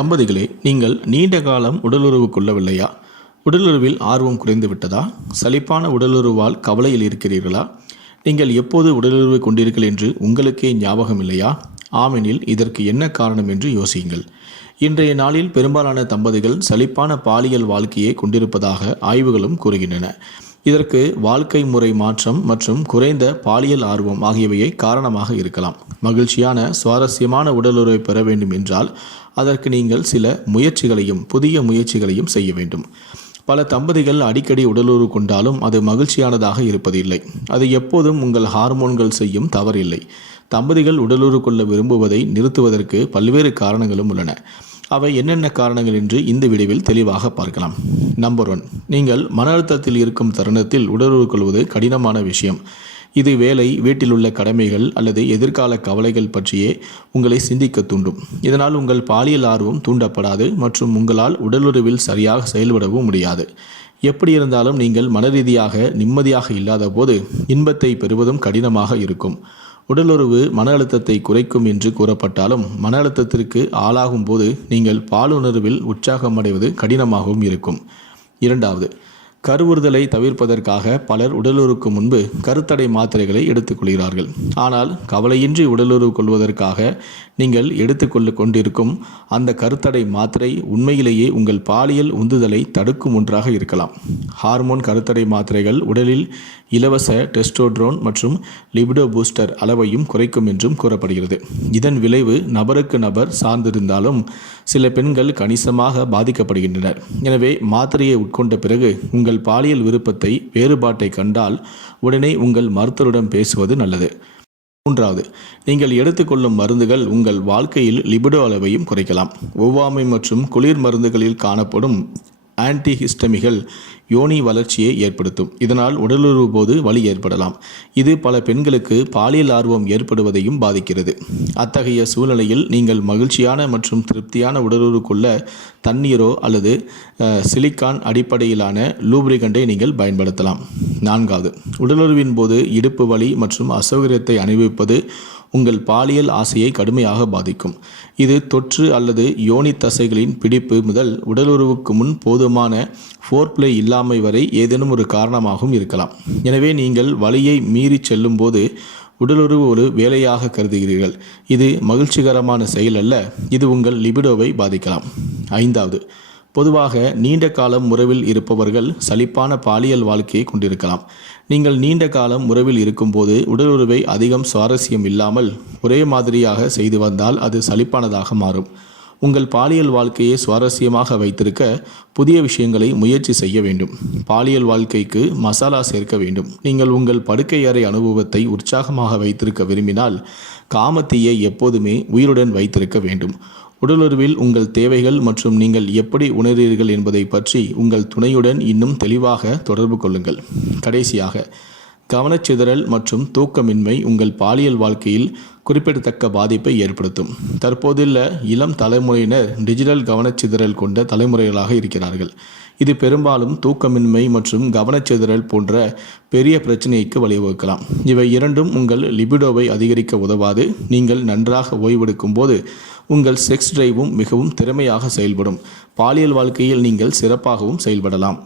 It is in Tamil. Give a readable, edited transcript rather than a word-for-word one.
தம்பதிகளே, நீங்கள் நீண்ட காலம் உடலுறவு கொள்ளவில்லையா? உடலுறவில் ஆர்வம் குறைந்து விட்டதா? சலிப்பான உடலுறவால் கவலையில் இருக்கிறீர்களா? நீங்கள் எப்போது உடலுறவு கொண்டீர்கள் என்று உங்களுக்கே ஞாபகம் இல்லையா? ஆமெனில் இதற்கு என்ன காரணம் என்று யோசியுங்கள். இன்றைய நாளில் பெரும்பாலான தம்பதிகள் சலிப்பான பாலியல் வாழ்க்கையை கொண்டிருப்பதாக ஆய்வுகளும் கூறுகின்றன. இதற்கு வாழ்க்கை முறை மாற்றம் மற்றும் குறைந்த பாலியல் ஆர்வம் ஆகியவையே காரணமாக இருக்கலாம். மகிழ்ச்சியான சுவாரஸ்யமான உடலுறவை பெற வேண்டும் என்றால் அதற்கு நீங்கள் சில புதிய முயற்சிகளையும் செய்ய வேண்டும். பல தம்பதிகள் அடிக்கடி உடலுறவு கொண்டாலும் அது மகிழ்ச்சியானதாக இருப்பதில்லை. அது எப்போதும் உங்கள் ஹார்மோன்கள் செய்யும் தவறில்லை. தம்பதிகள் உடலுறவு கொள்ள விரும்புவதை நிறுத்துவதற்கு பல்வேறு காரணங்களும் உள்ளன. அவை என்னென்ன காரணங்கள் என்று இந்த வீடியோவில் தெளிவாக பார்க்கலாம். நம்பர் 1, நீங்கள் மன அழுத்தத்தில் இருக்கும் தருணத்தில் உடலுறவு கொள்வது கடினமான விஷயம். இது வேலை, வீட்டில் உள்ள கடமைகள் அல்லது எதிர்கால கவலைகள் பற்றியே உங்களை சிந்திக்க தூண்டும். இதனால் உங்கள் பாலியல் ஆர்வம் தூண்டப்படாது மற்றும் உங்களால் உடலுறவில் சரியாக செயல்படவும் முடியாது. எப்படி இருந்தாலும் நீங்கள் மனரீதியாக நிம்மதியாக இல்லாத போது இன்பத்தை பெறுவதும் கடினமாக இருக்கும். உடலுறவு மன அழுத்தத்தை குறைக்கும் என்று கூறப்பட்டாலும் மன அழுத்தத்திற்கு ஆளாகும் போது நீங்கள் பாலுணர்வில் உற்சாகமடைவது கடினமாகவும் இருக்கும். 2வது, கருவுறுதலை தவிர்ப்பதற்காக பலர் உடலுறவுக்கு முன்பு கருத்தடை மாத்திரைகளை எடுத்துக்கொள்கிறார்கள். ஆனால் கவலையின்றி உடலுறவு கொள்வதற்காக நீங்கள் கொண்டிருக்கும் அந்த கருத்தடை மாத்திரை உண்மையிலேயே உங்கள் பாலியல் உந்துதலை தடுக்கும் ஒன்றாக இருக்கலாம். ஹார்மோன் கருத்தடை மாத்திரைகள் உடலில் இலவச டெஸ்டோட்ரோன் மற்றும் லிபிடோ பூஸ்டர் அளவையும் குறைக்கும் என்றும் கூறப்படுகிறது. இதன் விளைவு நபருக்கு நபர் சார்ந்திருந்தாலும் சில பெண்கள் கணிசமாக பாதிக்கப்படுகின்றனர். எனவே மாத்திரையை உட்கொண்ட பிறகு உங்கள் பாலியல் விருப்பத்தை வேறுபாட்டை கண்டால் உடனே உங்கள் மருத்துவரிடம் பேசுவது நல்லது. 3வது, நீங்கள் எடுத்துக்கொள்ளும் மருந்துகள் உங்கள் வாழ்க்கையில் லிபிடோ அளவையும் குறைக்கலாம். ஒவ்வாமை மற்றும் குளிர் மருந்துகளில் காணப்படும் ஆன்டிஹிஸ்டமிகள் யோனி வளர்ச்சியை ஏற்படுத்தும். இதனால் உடலுறவு போது வலி ஏற்படலாம். இது பல பெண்களுக்கு பாலியல் ஆர்வம் ஏற்படுவதையும் பாதிக்கிறது. அத்தகைய சூழ்நிலையில் நீங்கள் மகிழ்ச்சியான மற்றும் திருப்தியான உடலுறவு கொள்ள தண்ணீரோ அல்லது சிலிக்கான் அடிப்படையிலான லூப்ரிகண்டை நீங்கள் பயன்படுத்தலாம். 4வது, உடலுறவின் போது இடுப்பு வலி மற்றும் அசௌகரியத்தை அனுபவிப்பது உங்கள் பாலியல் ஆசையை கடுமையாக பாதிக்கும். இது தொற்று அல்லது யோனி தசைகளின் பிடிப்பு முதல் உடலுறவுக்கு முன் போதுமான ஃபோர்ப்ளே இல்லாமை வரை ஏதேனும் ஒரு காரணமாகவும் இருக்கலாம். எனவே நீங்கள் வலியை மீறி செல்லும் போது உடலுறவு ஒரு வேலையாக கருதுகிறீர்கள். இது மகிழ்ச்சிகரமான செயல் அல்ல. இது உங்கள் லிபிடோவை பாதிக்கலாம். 5வது, பொதுவாக நீண்ட காலம் உறவில் இருப்பவர்கள் சலிப்பான பாலியல் வாழ்க்கையை கொண்டிருக்கலாம். நீங்கள் நீண்ட காலம் உறவில் இருக்கும்போது உடலுறவை அதிகம் சுவாரஸ்யம் இல்லாமல் ஒரே மாதிரியாக செய்து வந்தால் அது சலிப்பானதாக மாறும். உங்கள் பாலியல் வாழ்க்கையை சுவாரஸ்யமாக வைத்திருக்க புதிய விஷயங்களை முயற்சி செய்ய வேண்டும். பாலியல் வாழ்க்கைக்கு மசாலா சேர்க்க வேண்டும். நீங்கள் உங்கள் படுக்கை அறை அனுபவத்தை உற்சாகமாக வைத்திருக்க விரும்பினால் காமத்தீயை எப்போதுமே உயிருடன் வைத்திருக்க வேண்டும். உடலுறவில் உங்கள் தேவைகள் மற்றும் நீங்கள் எப்படி உணர்கிறீர்கள் என்பதை பற்றி உங்கள் துணையுடன் இன்னும் தெளிவாக தொடர்பு கொள்ளுங்கள். கடைசியாக, கவனச்சிதறல் மற்றும் தூக்கமின்மை உங்கள் பாலியல் வாழ்க்கையில் குறிப்பிடத்தக்க பாதிப்பை ஏற்படுத்தும். தற்போதுள்ள இளம் தலைமுறையினர் டிஜிட்டல் கவனச்சிதறல் கொண்ட தலைமுறைகளாக இருக்கிறார்கள். இது பெரும்பாலும் தூக்கமின்மை மற்றும் கவனச்சிதறல் போன்ற பெரிய பிரச்சனைக்கு வழிவகுக்கலாம். இவை இரண்டும் உங்கள் லிபிடோவை அதிகரிக்க உதவாது. நீங்கள் நன்றாக ஓய்வெடுக்கும் போது உங்கள் செக்ஸ் டிரைவும் மிகவும் திறமையாக செயல்படும். பாலியல் வாழ்க்கையில் நீங்கள் சிறப்பாகவும் செயல்படலாம்.